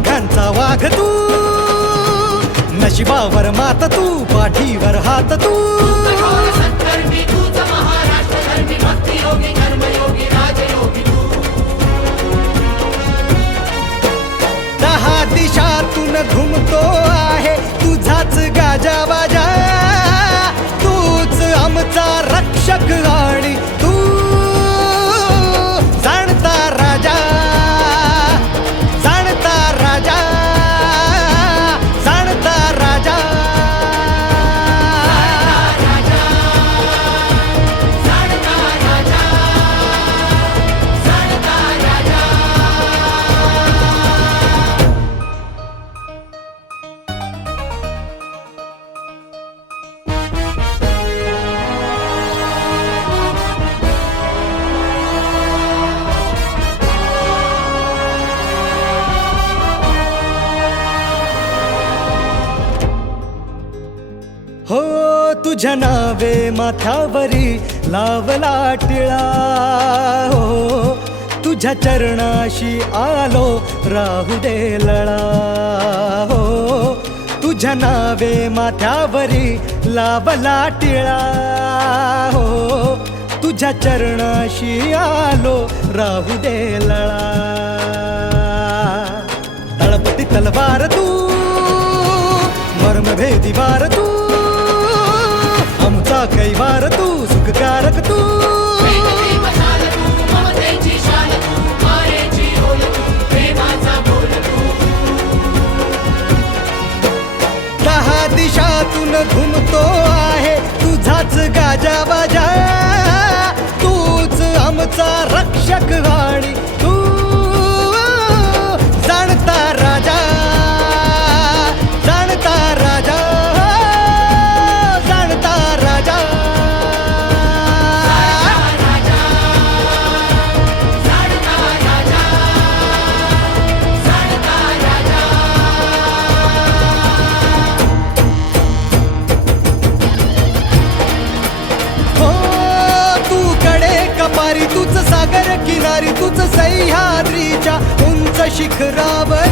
वाघांचा वाघ तू. नशिबावर मात तू पाठीवर हात तू. दहा दिशातून घुमतो. हो तुझ्या नावे माथ्यावरी लावला टिळा. हो तुझ्या चरणाशी आलो राहू दे लळा. हो तुझ्या नावे माथ्यावरी लावला टिळा. हो तुझ्या चरणाशी आलो राहू दे लळा. तळपती तलवार तू मर्मभेदी वार तू कैवार तू सुखकारक तू। प्रेमची तू दहा दिशातून घुमतो आहे तुझाच गाजा बाजा। तूच आमचा रक्षक हो तू कडे कपारी तूच सागर किनारी तूच सह्याद्रीच्या उंच शिखरावर.